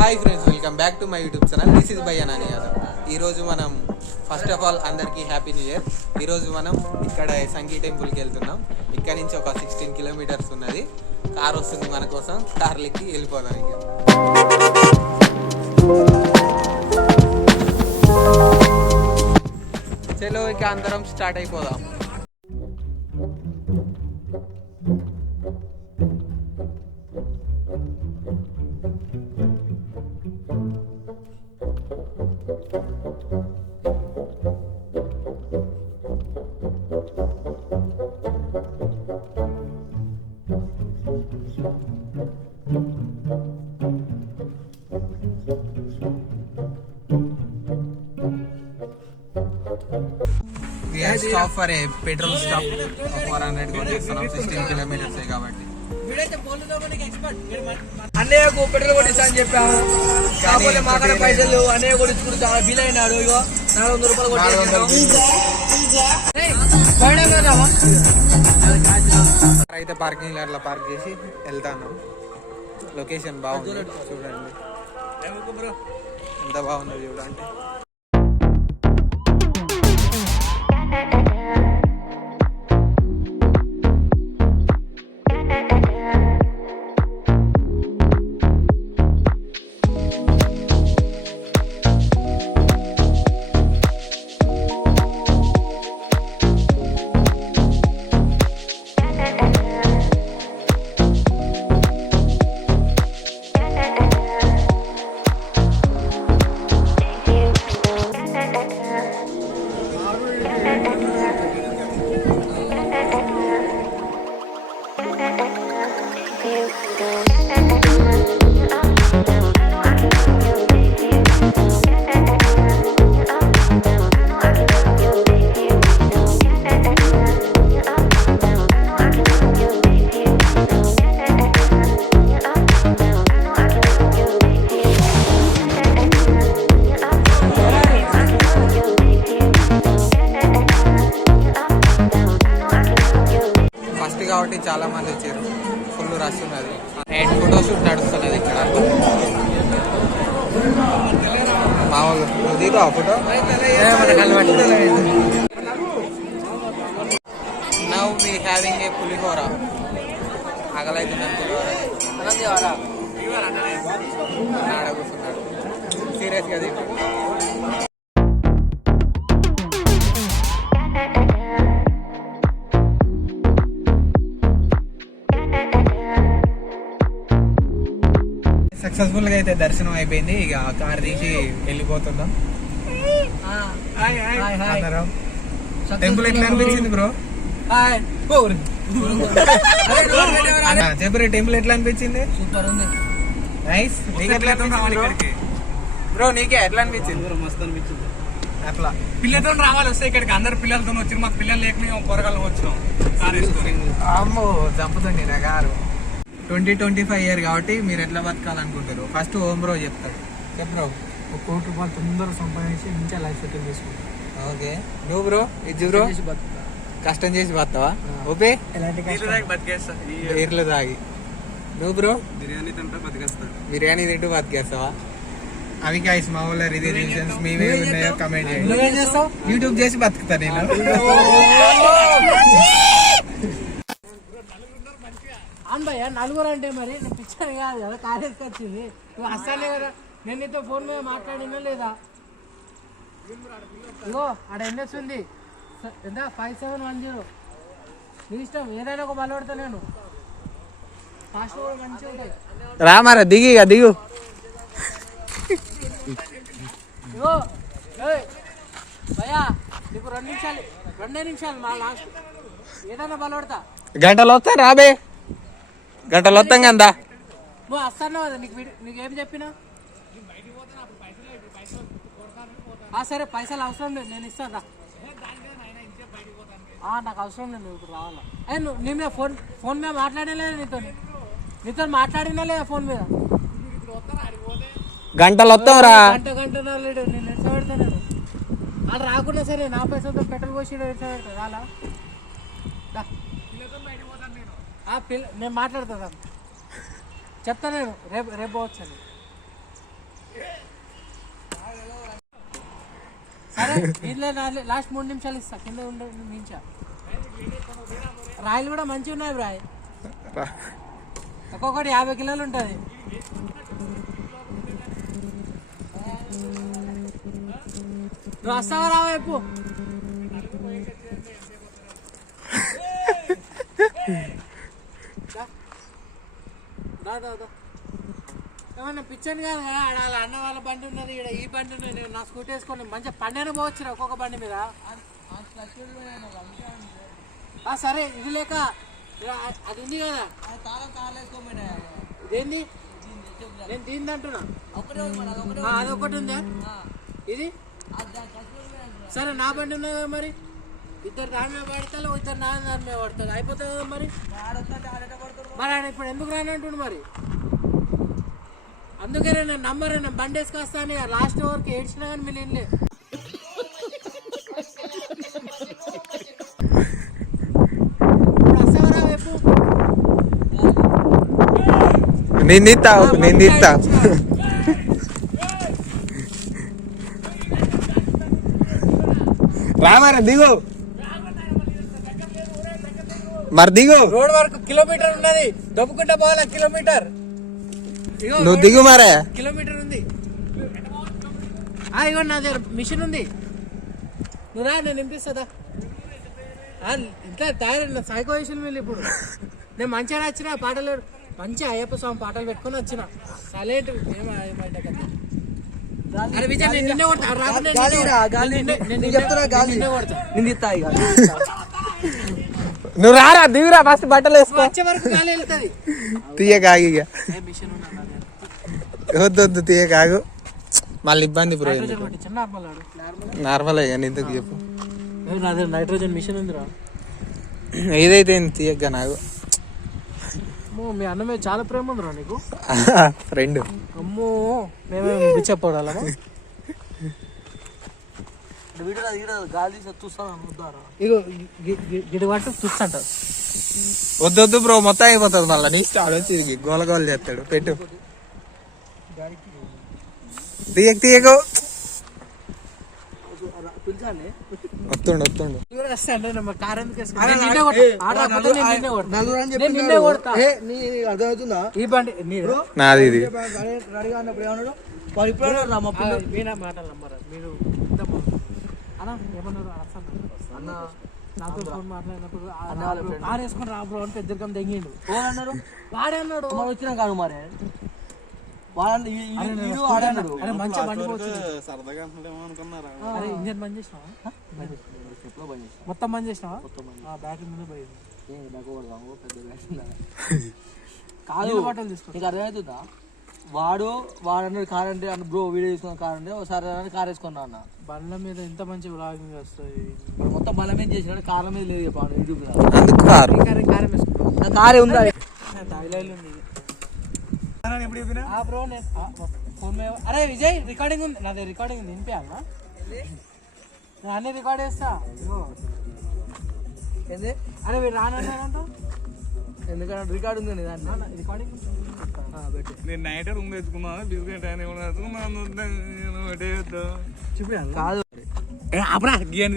Hi friends, welcome back to my YouTube channel. This is భయ్యా నాని యాదవ్. ఈరోజు మనం first of all అందరికీ happy new year. ఈరోజు మనం ఇక్కడ సంగీ టెంపుల్కి వెళ్తున్నాం. ఇక్కడ నుంచి ఒక 16 కిలోమీటర్స్ ఉన్నది. కార్ వస్తుంది మన కోసం, కార్లెక్కి వెళ్ళిపోదాం. ఇక చలో ఇక అందరం స్టార్ట్ అయిపోదాం. Stop for a petrol stop of 400 కొట్టేస్తున్నాం. 16 kilometres కాబట్టి అన్నయ్యకు పెట్రోల్ కొట్టిస్తా అని చెప్పాము. కాకపోతే మాకనే పైసలు అన్నయ్య కొట్టించుకుంటూ చాలా ఫీల్ అయినాడు. ఇగో 400 రూపాయలు అయితే పార్కింగ్ అట్లా పార్క్ చేసి వెళ్తాను. లొకేషన్ బాగుంది చూడండి, ఎంత బాగుందో చూడండి. కాబట్టి చాలా మంది వచ్చారు, ఫుల్ రష్ ఉన్నది. నైట్ ఫోటోషూట్ నడుస్తున్నది ఇక్కడ. మామూలు దిగు ఆ photo. Now we having a pulihora. ఆగలైతుందని పులిహోర కూర్చున్నాడు సీరియస్గా తింటాడు. సక్సెస్ఫుల్ గా అయితే దర్శనం అయిపోయింది. ఇక కార్ తీసి వెళ్ళిపోతుందాం. టెంపుల్ ఎట్లా అనిపించింది బ్రో? చెప్పు, టెంపుల్ ఎట్లా అనిపించింది? సూపర్ ఉంది, నైస్. నీకు ఎట్లా అనిపించింది బ్రో? నీకే ఎట్లా అనిపించింది? మస్తు అనిపించింది. అట్లా పిల్లలతో రావాలి వస్తే ఇక్కడికి అందరు పిల్లలతో వచ్చి మాకు పిల్లలు లేక మేము పొరగాలం వచ్చినాం. అమ్మో చంపుతుంది నా కారు. 2025 ఇయర్ కాబట్టి మీరు ఎట్లా బతకాలనుకుంటారు? ఫస్ట్ ఓం బ్రో చెప్తారు. చెప్పు. 1 కోటి రూపాయలు తొందరగా సంపాదించి మంచిగా లైఫ్ సెటిల్ చేసుకుంటాం. ఓకే, నువ్వు బ్రో? ఇది బ్రో కష్టం చేసి బతావా? ఓపే బీర్లు తాగి. నువ్వు బ్రో? బిర్యానీ తింటూ బతికేస్తా. బిర్యానీ తింటూ బతికేస్తావా? అవి గాయ్స్ మా ఊళ్ళో రిజర్వేషన్స్ మీవే ఉన్నాయో కమెంట్ చేయండి. యూట్యూబ్ చేసి బతుకుతా నేను. భయ్యా నలుగురు అంటే మరి పిక్చర్ కాదు కదా, కాలేజ్కి వచ్చింది. నువ్వు అస్సలే కదా, నేను నీతో ఫోన్ మీద మాట్లాడినా లేదా? ఇగో ఆడ ఎన్ఎస్ ఉంది ఎంత 5710. నీ ఇష్టం, ఏదైనా ఒక బలపడతా. నేను ఫాస్ట్ కూడా మంచిగా ఉంటాయి. రామారా దిగి దిగు. ఇగో భయ్యా నీకు 2 నిమిషాలు మా లాస్ట్. ఏదైనా బలపడతా. గంటలు వస్తా రాబే, గంటలు వస్తాం కదా. నువ్వు వస్తాను కదా, నీకేం చెప్పినా? సరే పైసలు అవసరం లేదు, నేను ఇస్తాను. నాకు అవసరం లేదు, నువ్వు ఇప్పుడు రావాలా? అయ్యి నువ్వు నీ మీద ఫోన్ మీద మాట్లాడినా లేదా? నీతో మాట్లాడినా లేదా ఫోన్ మీద? గంటలు వస్తాం రా. గంట లేడు, నేను ఎట్లా పెడతా? నేను వాళ్ళు రాకుండా సరే నా పైసలతో పెట్రోల్ పోసి ఎట్లా పెడతా? రాలా నేను మాట్లాడతా. చెప్తా నేను రేపు రేపు పోవచ్చని. సరే ఇంట్లో లాస్ట్ 3 నిమిషాలు ఇస్తా, కింద మించా. రాయలు కూడా మంచిగా ఉన్నాయి రాయ్, ఒక్కొక్కటి 50 కిలోలు ఉంటుంది. నువ్వు వస్తావా రావా ఎప్పు? ఏమన్నా పిచ్చని కాదు కదా, ఆడ వాళ్ళ అన్న వాళ్ళ బండి ఉన్నది, ఇక్కడ ఈ బండి ఉన్నది, నేను నా స్కూటీ వేసుకొని మంచిగా పండైనా పోవచ్చు ఒక్కొక్క బండి మీద. సరే ఇది లేక అది ఉంది కదా, ఇదేంది నేను దీన్ని అంటున్నా, అదొకటి ఉందా ఇది? సరే నా బండి ఉన్నది కదా, మరి ఇద్దరు దాని మీద పడతారు, ఇద్దరు నా దాని మీద పడతారు, అయిపోతుంది కదా. మరి మరి ఆయన ఇప్పుడు ఎందుకు రాని అంటుండు మరి? అందుకే నేను నంబర్ నేను బండి వేసుకొస్తాను, లాస్ట్ వరకు ఏడ్చినా కానీ మీరు వెళ్ళే. నేను తీస్తా. రామారా దిగు, మరి దిగు. రోడ్ వరకు కిలోమీటర్ ఉన్నది, దొబ్బుకుంటా పోవాలా కిలోమీటర్. నువ్వు దిగు మరే, కిలోమీటర్ ఉంది. ఇగో నా దగ్గర మిషన్ ఉంది, నువ్వు రా నేను నింపిస్తుందా. ఇంట్లో తయారు సైకో విషయం వెళ్ళి. ఇప్పుడు నేను మంచిగా వచ్చిన పాటలు, మంచిగా అయ్యప్ప స్వామి పాటలు పెట్టుకొని వచ్చిన సైలెంట్. అరే విజయ్ నేను నిన్నే కొడతా, నువ్వు రారా దిగురా, ఫస్ట్ బట్టలు వేసుకో. వచ్చే వరకు గాలి వెళ్తుంది. తీయ కాగి మిషన్ వద్దు తీయ కాగు, మళ్ళీ ఇబ్బంది. బ్రో నార్మల్ కానీ ఎందుకు చెప్పు, నైట్రోజన్ మిషన్ ఉందిరా. ఏదైతే తీయగా నాకు మీ అన్న మీద చాలా ప్రేమ ఉందిరా నీకు. ఫ్రెండ్ అమ్మో మేమే చెప్పాడాలా? ఇగో గిడి పట్టు చూస్తంట. వద్దు బ్రో, మొత్తం అయిపోతుంది మళ్ళీ. నీ స్టార్ట్ వచ్చి గోల గోల చేస్తాడు. పెట్టు తీయకు వస్తుండు. కార్ ఈ బండి నాది ఇది. మాటలు నమ్మరా మీరు? ఏమన్నారు నాతో ఫోన్ మాట్లాడినప్పుడు కార్ వేసుకొని రా బ్రో అని పెద్దరికం తెంగిండు. వాడే అన్నాడు వచ్చినా కాదు మరి. మంచిగా బండి అరే ఇంజన్ బంద్ చేసినావా? మొత్తం బంద్ చేసినావా? బ్యాటరీ ముందే పోయింది. కాదు బాటలు తీసుకో. నీకు అర్థమవుతుందా? వాడు అన్నాడు కార్ అంటే అన్న బ్రో వీడియో తీసుకున్న కార్ అంటే ఒకసారి కార్ వేసుకున్నా అన్న. బండ్ల మీద ఎంత మంచి వ్లాగింగ్ వస్తుంది. మొత్తం బండ్ల మీద చేసినాడు, కార్ల మీద లేదు చెప్పాడు యూట్యూబ్ లో. కారం వేసుకున్నాను, కారే ఉంది. అరే విజయ్ రికార్డింగ్ ఉంది, నాది రికార్డింగ్ ఉంది, వినిపించాలా? నేను అన్ని రికార్డ్ చేస్తా. అరే వీడు రానంట, ఎందుకంటే రికార్డ్ ఉంది రికార్డింగ్. నేను నైట్ రూమ్ తెచ్చుకున్నాను, బిస్కెట్ అని చూపి కాదు అప్పుడా గీయని